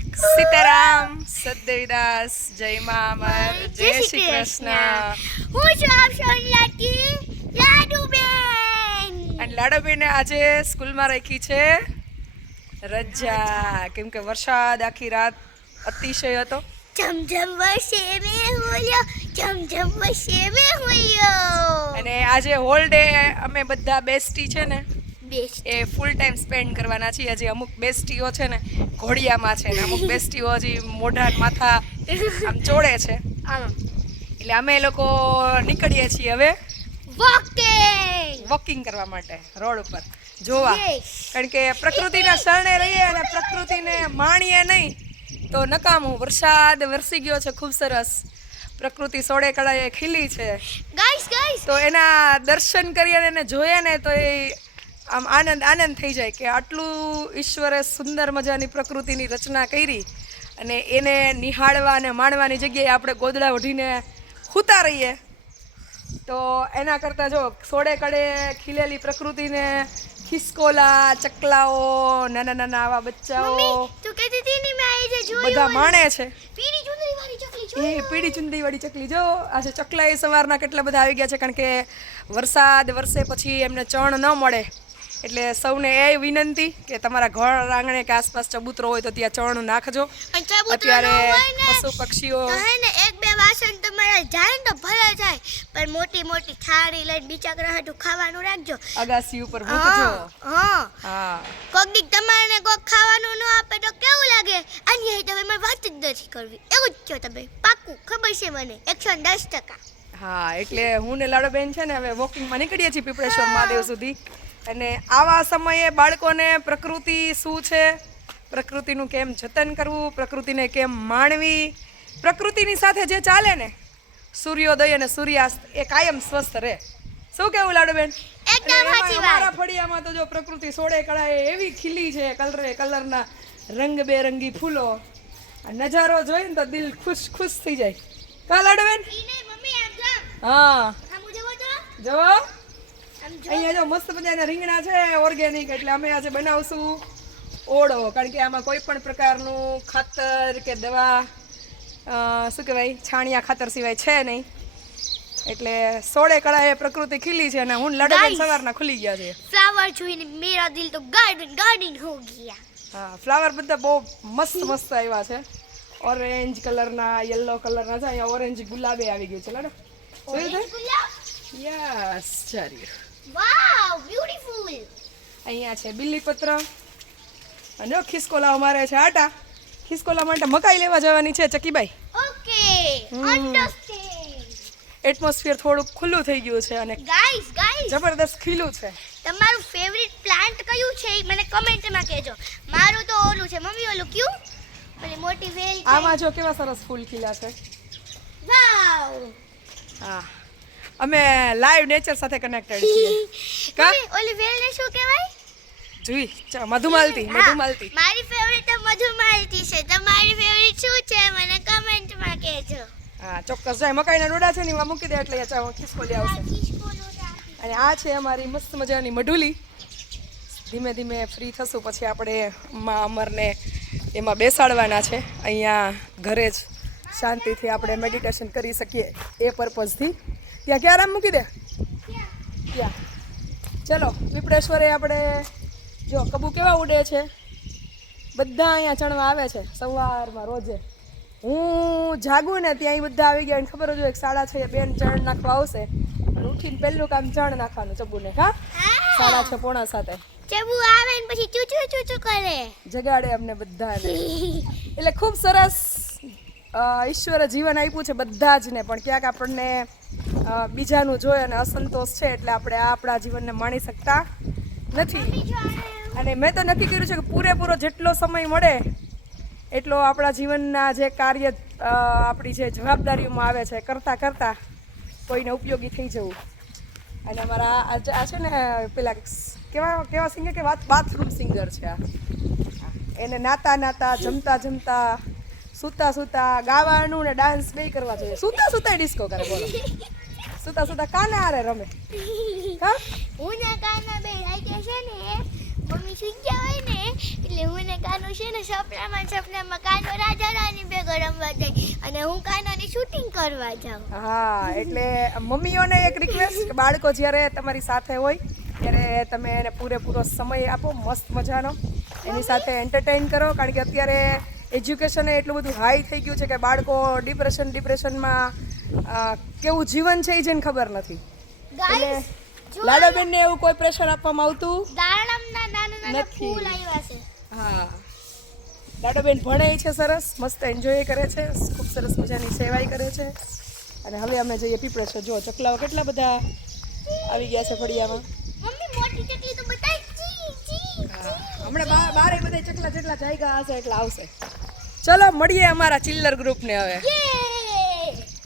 સીતારામ, સદદેવીદાસ, જય મા અમર, જય શ્રી કૃષ્ણ. હું છું આપ સૌની લાડકી લાડુબેન. અને લાડુબેને આજે સ્કૂલમાં રાખી છે રજા, કેમ કે વરસાદ આખી રાત અતિશય હતો. झमझम वर्षे में होलियो, झमझम वर्षे में होलियो. અને આજે હોલ ડે અમે બધા બેસ્ટી છે ને બેસ્ટ એ ફૂલ ટાઈમ સ્પેન્ડ કરવાના છીએ. હજી અમુક બેસ્ટીઓ છે ને ઘોડિયામાં છે ને અમુક બેસ્ટીઓ હજી મોઢા માથા આમ ચોડે છે. એટલે અમે લોકો નીકળીએ છીએ હવે વોકિંગ કરવા માટે રોડ ઉપર જોવા. કારણ કે પ્રકૃતિના શરણે રહીએ અને પ્રકૃતિને માણીએ નહીં તો નકામું. વરસાદ વરસી ગયો છે ખૂબ સરસ, પ્રકૃતિ સોળે કળાએ ખીલી છે. ગાઈસ તો એના દર્શન કરીએ અને એને જોઈએ ને તો એ આમ આનંદ થઈ જાય કે આટલું ઈશ્વરે સુંદર મજાની પ્રકૃતિની રચના કરી અને એને નિહાળવા અને માણવાની જગ્યાએ આપણે ગોદડા ઓઢીને ખૂતા રહીએ તો એના કરતાં જો સોળે કળે ખીલેલી પ્રકૃતિને ખિસકોલા, ચકલાઓ, નાના નાના આવા બચ્ચાઓ તું કહેતી હતી ને મેં આજે જોયું બધા માણે છે. પીળી ચુંદડી વાળી ચકલી એ જોઈ. પીળી ચુંદડી વાળી ચકલી જો આજે ચકલાએ સવારના કેટલા બધા આવી ગયા છે. કારણ કે વરસાદ વરસે પછી એમને ચણ ન મળે એટલે સૌને એ વિનંતી કે તમારા ઘર આંગણે કે આસપાસ ચબૂતરો હોય તો ત્યાં ચણ નાખજો. અને ચબૂતરો અત્યારે ન હોય ને પશુ પક્ષીઓ તો હે ને એક બે વાસણ તમારા જાય ને તો ભલે જાય, પણ મોટી મોટી થાળી લઈને બિચારા હાટું ખાવાનું રાખજો. અગાસી ઉપર મૂકજો. હા હા કોક દીક તમારે કોક ખાવાનું ન આપે તો કેવું લાગે? અન્યાય તમે મને વાત જ નથી કરવી, એવું જ કહો તમે. પાક્કું ખબર છે મને 110%. હા એટલે હું ને લાડોબેન છે ને હવે વોકિંગમાં નીકળીએ છીએ પીપળેશ્વર મહાદેવ સુધી. અને આવા સમયે બાળકોને પ્રકૃતિ શું છે, પ્રકૃતિનું કેમ જતન કરવું, પ્રકૃતિને કેમ માણવી, પ્રકૃતિની સાથે જે ચાલે ને સૂર્યોદય અને સૂર્યાસ્ત એ કાયમ સ્વસ્થ રહે. શું કેવું લાડુબેન? એકદમ અને એમાં સાચી અમારા વાત. ફળિયામાં તો જો પ્રકૃતિ સોળે કળાએ એવી ખીલી છે, કલરના રંગબેરંગી ફૂલો. આ નજારો જોઈને તો દિલ ખુશ થઈ જાય. કા લાડુબેન? ઈ નહીં મમ્મી આમ જો. હા આમ જોવો તો. જો આમ જો. અહીંયા જો મસ્ત મજાના રીંગણા છે ઓર્ગેનિક. એટલે અમે આજે બનાવશું ઓળો. કારણ કે આમાં કોઈ પણ પ્રકારનું ખાતર કે દવા શું કહેવાય છાણિયા ખાતર સિવાય છે નહીં. એટલે સોળે કળાએ પ્રકૃતિ ખીલી છે અને હું લાડુબેન Guys. સવારના ખુલી ગયા છે. ફ્લાવર જોઈને મેરા દિલ તો ગાર્ડન હો ગયા. હા ફ્લાવર બધા બહુ મસ્ત આવ્યા છે. ઓરેન્જ કલરના, યલો કલરના છે. અહીંયા ઓરેન્જ ગુલાબે આવી ગયું છે. લાડો જોયું છે? યસ ચાર્યું. વાવ બ્યુટીફુલ. અહીંયા છે બિલ્લીપત્ર અને ખિસકોલા અમારે છે આટા. ખિસકોલા માટે મકાઈ લેવા જવાની છે ચકીબાઈ. Okay understand. એટમોસ્ફિયર થોડુંક ખુલ્લું થઈ ગયું છે અને ગાઈસ જબરદસ્ત ખીલું છે. તમારું ફેવરિટ પ્લાન્ટ કયું છે એ મને કમેન્ટમાં કહેજો. મારું તો ઓલું છે મમ્મી, ઓલું કયું ઓલી મોટી વેલ છે. આમાં જો કેવા સરસ ફૂલ ખીલા છે. વાવ. હા અમે લાઈવ નેચર સાથે કનેક્ટેડ છીએ. કા મમ્મી, ઓલી વેલને શું કહેવાય? જોઈ મધુમાલતી. હા, મારી ફેવરિટ તો મધુમાલતી છે. તમારી ફેવરિટ શું છે મને કમેન્ટમાં કહેજો. હા ચોક્કસ. જાય મકાઈના ડોડા છે ને એમાં મૂકી દે એટલે ખિસકોલી આવશે. અને આ છે અમારી મસ્ત મજાની મઢુલી. ધીમે ધીમે ફ્રી થશું પછી આપણે મા અમરને એમાં બેસાડવાના છે. અહીંયા ઘરે જ શાંતિથી આપણે મેડિટેશન કરી શકીએ એ પર્પઝથી. ત્યાં ક્યાં આરામ મૂકી દે ત્યાં. ચલો પીપળેશ્વરે આપણે જો કબૂ કેવા ઉડે છે. બધા અહીંયા ચણવા આવે છે સવારમાં રોજે. હું જાગું ને ત્યાં બધા આવી ગયા. ખબર જ હોય 6:30 બેન ચણ નાખવા આવશે અને ઉઠીને પહેલું કામ ચણ નાખવાનું ચબુને. હા 6:30 પોણા 7 ચબુ આવે ને પછી ચૂચુ કરે. જગાડે અમને બધાને. એટલે ખૂબ સરસ ઈશ્વરે જીવન આપ્યું છે બધા જ ને. પણ ક્યાંક આપણને બીજાનું જોઈ અને અસંતોષ છે એટલે આપણે આપણા જીવનને માણી શકતા નથી. અને મેં તો નક્કી કર્યું છે કે પૂરેપૂરો જેટલો સમય મળે એટલો આપણા જીવનના જે કાર્ય આપણી જે જવાબદારીઓમાં આવે છે કરતાં કોઈને ઉપયોગી થઈ જવું. અને અમારા આ છે ને પેલા કેવા સિંગર કે બાથરૂમ સિંગર છે આ. એને નાતા જમતા સૂતા ગાવાનું ને ડાન્સ બે કરવા જોઈએ. સૂતા ડિસ્કો કરે. બોલો સૂતા કાના હારે રમે. હા હું ના કાના બે આઈ છે ને મમ્મી સુઈ ગયા હોય ને એટલે એટલે હું ને કાનો છે ને સપનામાં કાનો રાજા રાની ભેગો રમવા જાય અને હું કાનાની શૂટિંગ કરવા જાઉં. હા એટલે મમ્મીઓને એક રિક્વેસ્ટ કે બાળકો જ્યારે તમારી સાથે હોય ત્યારે તમે એને પૂરેપૂરો સમય આપો, મસ્ત મજાનો એની સાથે એન્ટરટેઇન કરો, કારણ કે અત્યારે એજ્યુકેશન એટલું બધું હાઈ થઈ ગયું છે કે બાળકો ડિપ્રેશનમાં કેવું જીવન છે એ જેને ખબર નથી. ગાઈસ લાડાબેનને એવું કોઈ પ્રેશર આપવામાં આવતું દાડમના નાના નાના નથી. ફૂલ આવ્યા છે. હા, લાડાબેન ભણે છે સરસ, મસ્ત એન્જોય કરે છે, ખૂબ સરસ મજાની સેવાય કરે છે. અને હવે અમે જઈએ પીપળેશ્વર. જો ચકલાઓ કેટલા બધા આવી ગયા છે ફળિયામાં. મમ્મી મોટી ચકલી તો બતાય ચી ચી. હમણાં બારે બધા ચકલા જેટલા જાયગા હશે એટલા આવશે. ચલો મળીએ અમારા ચિલ્લર ગ્રુપને હવે. યે